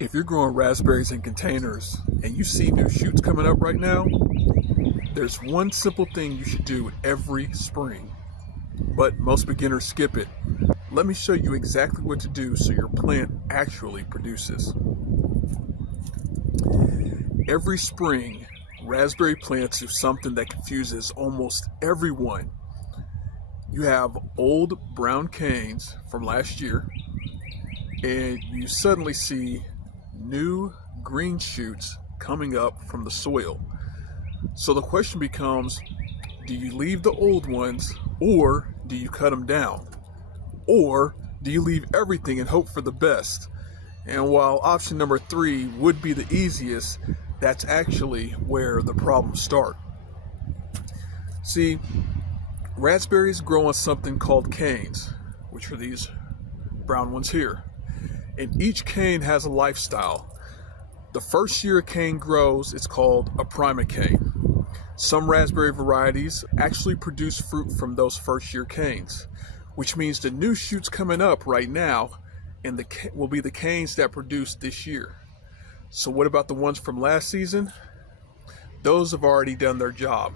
If you're growing raspberries in containers and you see new shoots coming up right now, there's one simple thing you should do every spring, but most beginners skip it. Let me show you exactly what to do so your plant actually produces. Every spring, raspberry plants do something that confuses almost everyone. You have old brown canes from last year, and you suddenly see new green shoots coming up from the soil. So the question becomes, do you leave the old ones, or do you cut them down? Or do you leave everything and hope for the best? And while option number 3 would be the easiest, that's actually where the problems start. See, raspberries grow on something called canes, which are these brown ones here. And each cane has a lifestyle. The first year a cane grows, it's called a primocane. Some raspberry varieties actually produce fruit from those first year canes, which means the new shoots coming up right now and will be the canes that produce this year. So what about the ones from last season? Those have already done their job.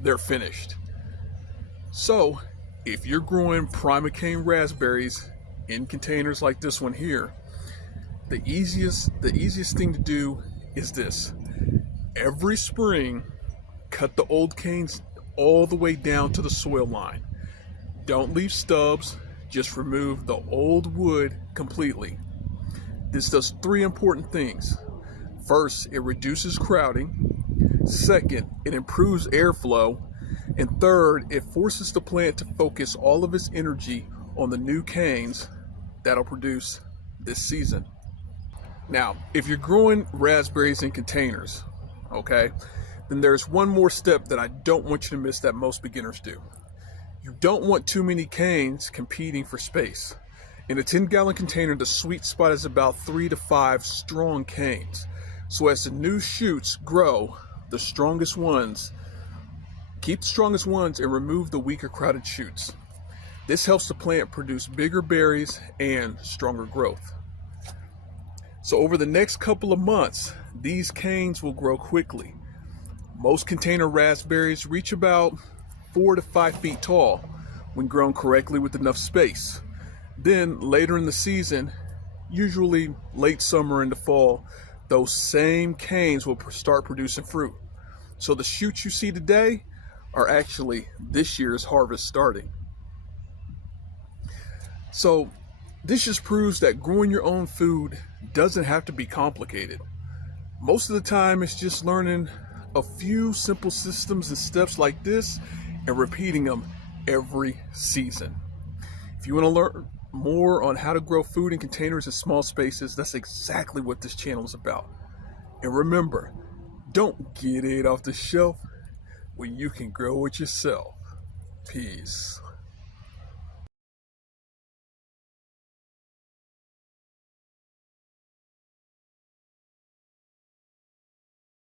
They're finished. So if you're growing primocane raspberries in containers like this one here, the easiest thing to do is this. Every spring, cut the old canes all the way down to the soil line. Don't leave stubs, just remove the old wood completely. This does 3 important things. First, it reduces crowding. Second, it improves airflow. And third, it forces the plant to focus all of its energy on the new canes that'll produce this season. Now, if you're growing raspberries in containers, okay, then there's one more step that I don't want you to miss that most beginners do. You don't want too many canes competing for space. In a 10-gallon container, the sweet spot is about 3 to 5 strong canes. So as the new shoots grow, the strongest ones, keep the strongest ones and remove the weaker crowded shoots. This helps the plant produce bigger berries and stronger growth. So over the next couple of months, these canes will grow quickly. Most container raspberries reach about 4 to 5 feet tall when grown correctly with enough space. Then later in the season, usually late summer into fall, those same canes will start producing fruit. So the shoots you see today are actually this year's harvest starting. So this just proves that growing your own food doesn't have to be complicated. Most of the time it's just learning a few simple systems and steps like this and repeating them every season. If you want to learn more on how to grow food in containers in small spaces, that's exactly what this channel is about. And remember, don't get it off the shelf when you can grow it yourself. Peace.